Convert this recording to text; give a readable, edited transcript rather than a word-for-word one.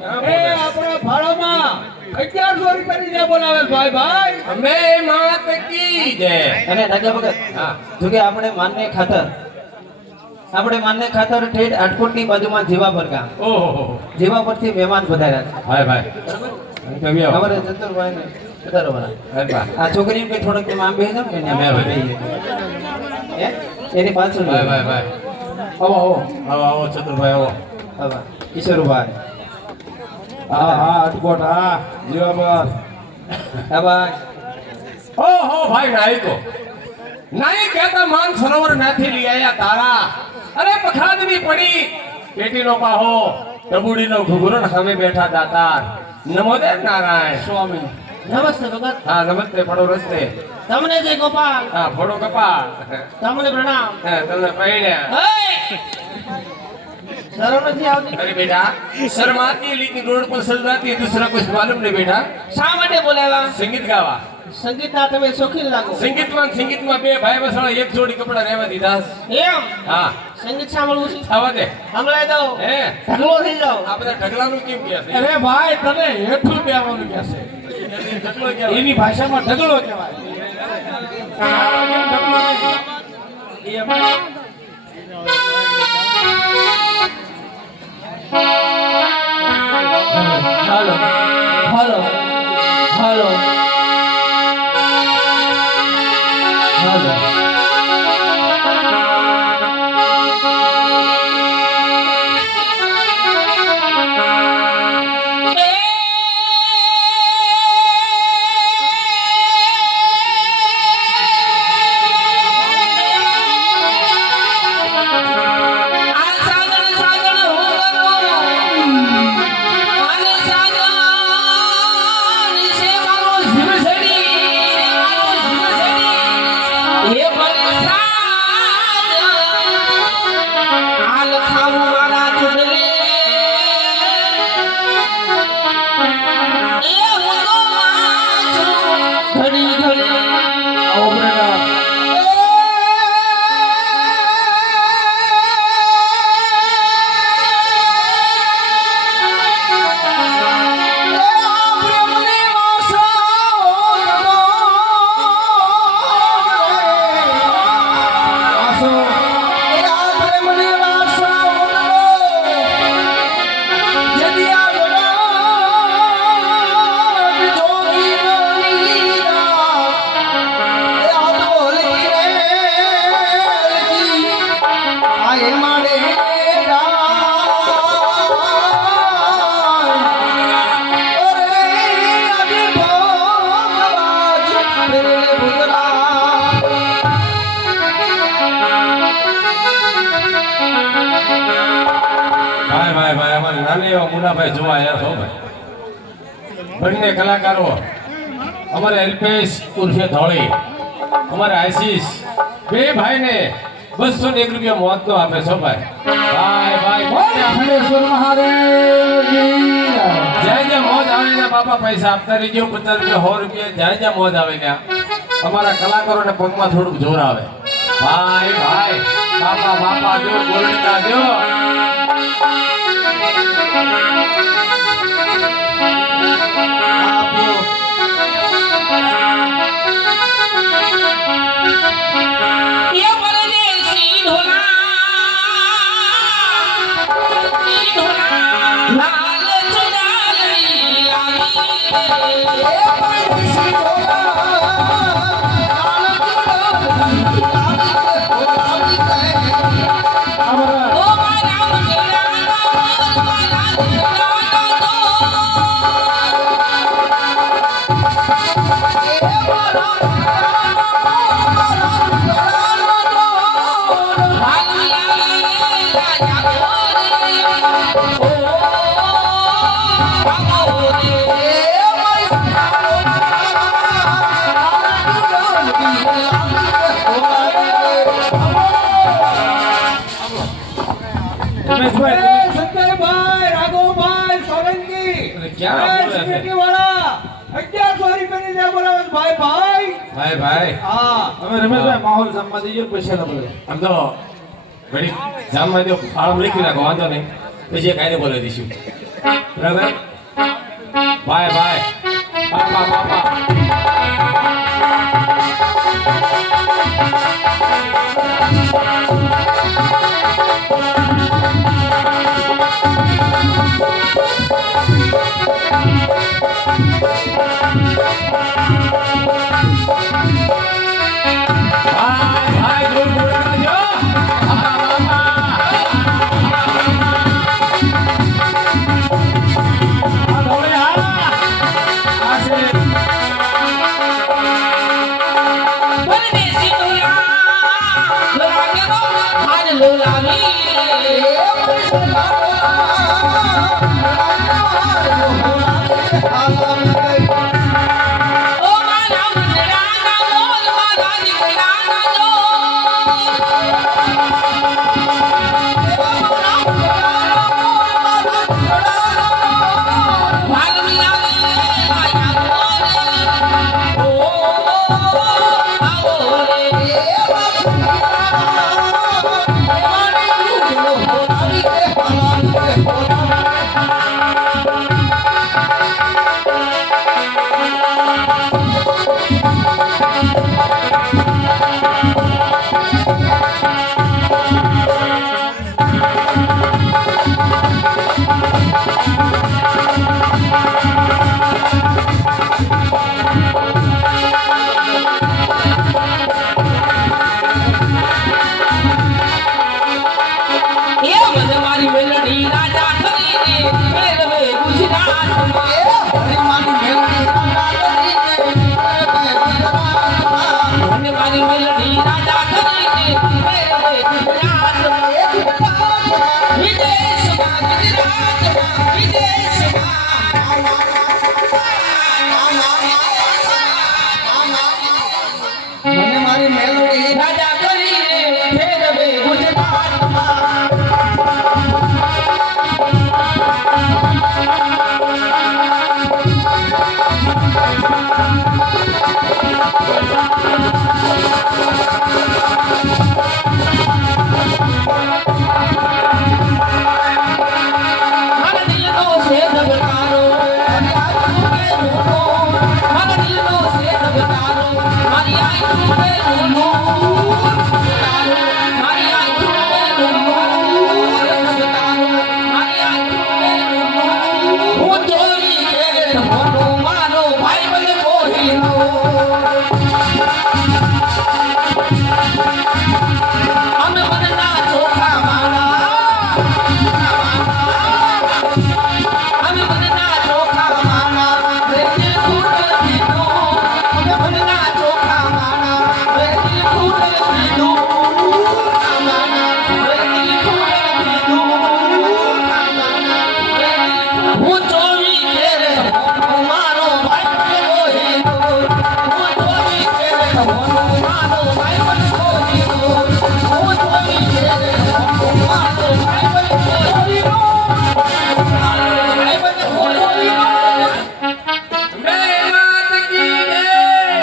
એ આપણા ભાડામાં 1100 રૂપિયાની જે બોલાવે ભાઈ ભાઈ. અમે માત કી જય. અને ડાગલા ભગત હા જો કે આપણે માનને ખાતર ઠેઠ આટકોટની બાજુમાં જીવાપર ગામ ઓહો જીવાપરથી મહેમાન પધાર્યા છે. ભાઈ ભાઈ કવિઓ અમારે ચતુરભાઈ ને પધારો વાળા. ભાઈ આ છોકરીને કે થોડોક તમે આમ બેસી જાઓ ને એને મેં બેસી હે એની પાછળ ભાઈ ભાઈ આવો આવો આવો ચતુરભાઈ આવો. આવો કિશોરભાઈ હા હા અટકોટ હા જીવાબર. હા ભાઈ ઓહો ભાઈ નાયકો નાઈ કહેતા માન સરોવર નાથી લઈ આયા તારા. અરે પખાદની પડી પેટીનો પાહો પ્રભુડીનો ઘુઘરો સામે બેઠા દાતાર. નમો દેવ નારાયણ સ્વામી નમસ્તે ભગત. હા નમસ્તે પડો રસ્તે. તમને જય ગોપાલ. હા ફોડો કપા. તમને પ્રણામ. હા તમને પૈણ્યા. શરમ નથી આવતી? अरे बेटा शर्म आती है लेकिन रोड पर चल जाती है दूसरा कुछ मालूम नहीं बेटा. શા માટે બોલાવ્યા? संगीत गावा. સંગીતના તમે શોખીન લાગો. संगीत में બે ભાઈ બસળા એક જોડી કપડા રહેવા દીધા. એમ હા સંગીત સાંભળવું છે? આવા દે. સંભળાઈ દો. હે ઢગલો થઈ જાઓ. આ બધા ઢગલાનું કેમ કહે છે? અરે ભાઈ તને હેઠું બેવાનું કહે છે. ઢગલો કહેવાય. એની ભાષામાં ઢગલો કહેવાય. હાલો હાલો હાલો હાલો ભાઈ અમારે નાની એવા મુનાભાઈ જોવા આવ્યા છો ભાઈ. બંને કલાકારો અમારે અલ્પેશ ઉર્ફે ધોળી અમારે આશીષ બે ભાઈને 201 રૂપિયા મોતનો આપે છો ભાઈ. ભાઈ હરેશ્વર મહાદેવજી જ્યાં જ્યાં મોજ આવે ને બાપા પૈસા આપતા રહીજો. 50 રૂપિયા 100 રૂપિયા જ્યાં જ્યાં મોજ આવે ત્યાં અમારા કલાકારોને પગમાં થોડુંક જોર આવે. ભાઈ બાપા જો બોલતા જો. ये परदेसी ढोला लाल चुड़ाली लाली ये परदेसी ढोला लाल चुड़ाली ओ मारा मुझला સંજયભાઈ રાઘવભાઈ સોલંકી ક્યાં બોલે છે? વાળા 1100 રૂપિયાની જે બોલાવે છે ભાઈ ભાઈ હા અમે રમેશભાઈ માહોલ જમવા દઈએ પૈસા ના બોલે. આમ તો ઘડી જામમાં જો ફાળમ લખી નાખો વાંધો નહીં પછી કાંઈ બોલાવી દઈશું. બરાબર ભાઈ ભાઈ બાપા બાપા